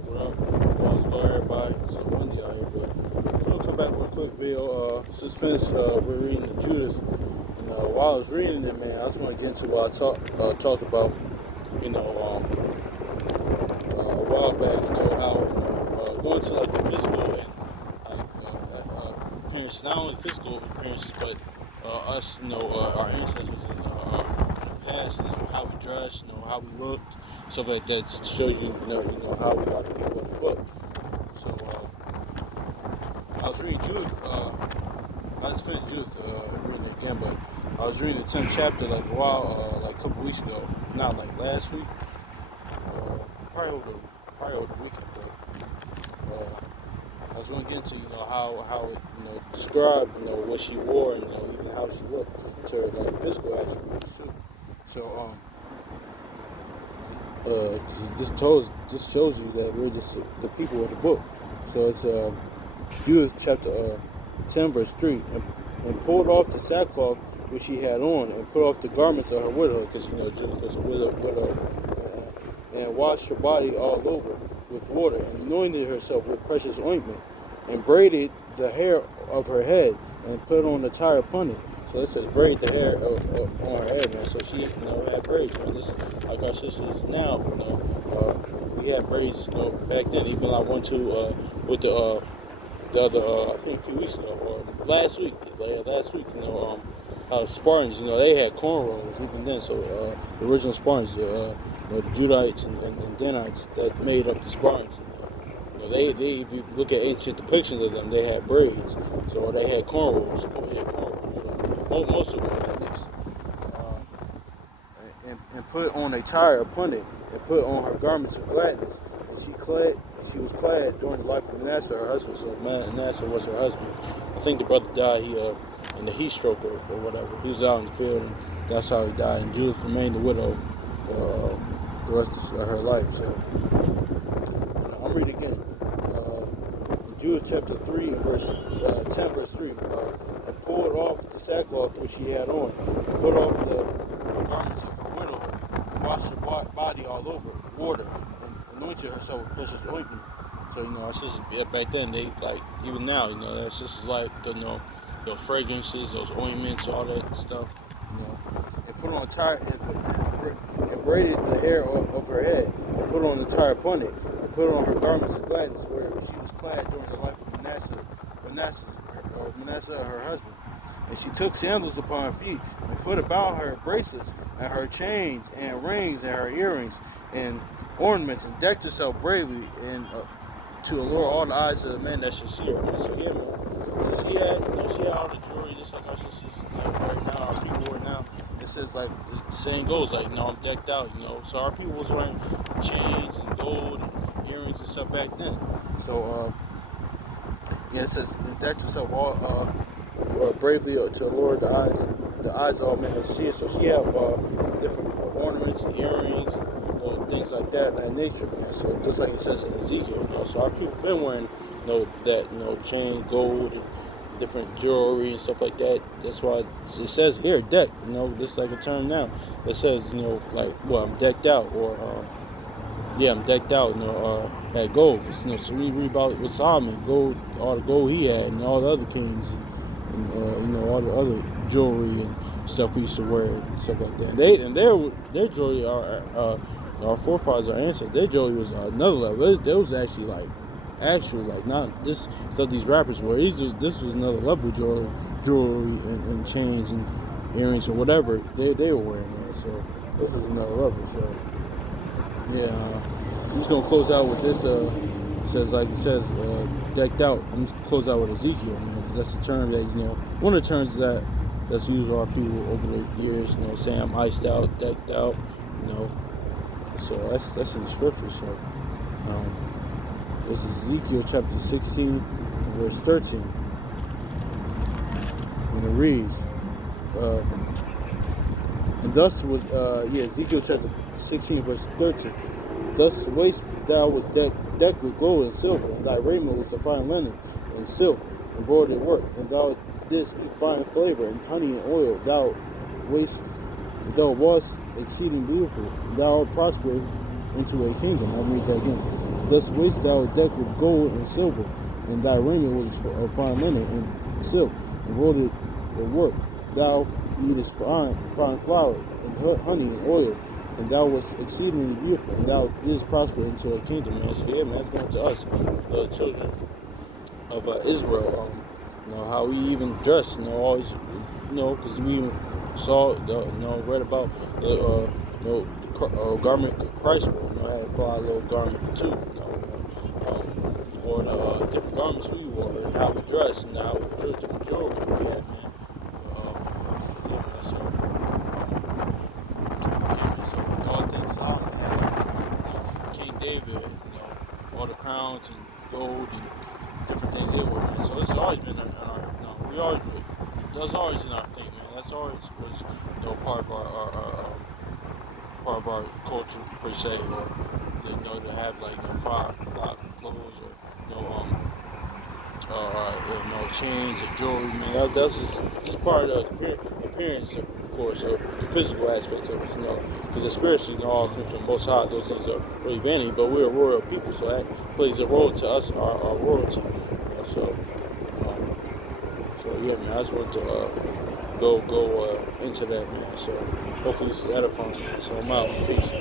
What up? What's going on, everybody? It's a Monday out here, but I'm gonna come back with a quick video. Since finished, we're reading the Judas. And while I was reading it, man, I just want to get into what I talked about, a while back. How going to like the physical and appearance, not only physical appearances, but us, our ancestors and past, how we dress, how we looked, stuff like that shows you, how we are to be what we look. So I was reading Judith. I just finished Judith, reading it again, but I was reading the 10th chapter like a while, like a couple weeks ago, not like last week, probably over the weekend though. I was going to get into, how it, described, what she wore and, even how she looked to her like physical attributes too. So, this shows you that we're just the people of the book. So it's Judith chapter 10 verse 3, and pulled off the sackcloth which she had on, and put off the garments of her widowhood, because Judith was a widow, and washed her body all over with water, and anointed herself with precious ointment, and braided the hair of her head, and put on a tie upon it. So it says braid the hair on her head, man. So she, had braids, man. This like our sisters now, we had braids, back then. Even I went to with the other, I think a few weeks ago, or last week, Spartans, they had cornrows even then. So the original Spartans, the Judites and Danites that made up the Spartans. They if you look at ancient depictions of them, they had braids. So they had cornrows. Most of them at least. And put on a tire upon it, and put on her garments of gladness. And she was clad during the life of Manasseh, her husband. So Manasseh was her husband. I think the brother died in the heat stroke or whatever. He was out in the field, and that's how he died. And Judith remained the widow the rest of her life. So I'm reading again. Jude chapter 3, verse 10, verse 3. And pulled off the sackcloth which she had on, and put off the garments of her widowhood, washed her body all over with water, and anointed herself with precious ointment. So, our sisters back then, they, like, even now, their sisters like, those fragrances, those ointments, all that stuff, and put on a tire, and braided the hair of her head, and put on the tire upon it, and put on her garments of gladness, where she was clad during the life of Manasseh, her husband. And she took sandals upon her feet, and put about her bracelets, and her chains, and rings, and her earrings, and ornaments, and decked herself bravely, and to allure all the eyes of the men that should see her. And so so she had all the jewelry, just like our sisters, like right now, our people right now. It says, like, the saying goes, like, I'm decked out, So our people was wearing chains and gold and earrings and stuff back then. So, it says, decked herself all bravely to allure the eyes of all men that see it. So she had different ornaments and earrings, things like that nature, man. So just like it says in Ezekiel, So our people been wearing, that, chain, gold, and different jewelry and stuff like that. That's why it says here, decked, this is like a term now. It says, I'm decked out, or I'm decked out, at gold. So when you read about with Solomon, gold, all the gold he had, and all the other kings, and all the other jewelry and stuff he used to wear and stuff like that. And their jewelry, our forefathers, our ancestors, their jewelry was another level. There was actually like not this stuff these rappers wear. This was another level jewelry and chains and earrings or whatever they were wearing. So this was another level. So I'm just gonna close out with this. It says decked out. I'm just gonna close out with Ezekiel, man, 'cause that's the term that one of the terms that's used by our people over the years. Saying I'm iced out, decked out. So that's in the scripture. So this is Ezekiel chapter 16, verse 13, and it reads, and thus was Ezekiel chapter 16, verse 13. Thus wast thou was decked with gold and silver, and thy raiment was of fine linen and silk, embroidered work, and thou didst eat fine flavor and honey and oil. Thou wast exceeding beautiful. Thou prospered into a kingdom. I'll read that again. Thus wast thou decked with gold and silver, and thy raiment was of fine linen and silk, and embroidered the work. Thou eatest fine flour, and honey, and oil, and thou wast exceedingly beautiful, and thou didst prosper into a kingdom. Man, so yeah, man, that's going to us, the children of Israel. How we even dress, always, because we even saw, read about the garment Christ wore. Had a little garment too, or the different garments we wore, and how we dress, and how we dress, different jewelry we had, man. So all things Solomon had, King David, all the crowns and gold and different things they were. Man. So it's always been in our, that's always in our thing, man. That's always was, part of our culture per se, or to have like fire clothes, or chains or jewelry, man. That's just part of the appearance, of course, or the physical aspects of it, because spiritually, all comes from Most High. Those things are really vanity, but we're a royal people, so that plays a role to us, our royalty. So yeah, man, I just want to go into that, man. So hopefully this is edifying, man. So I'm out. Peace.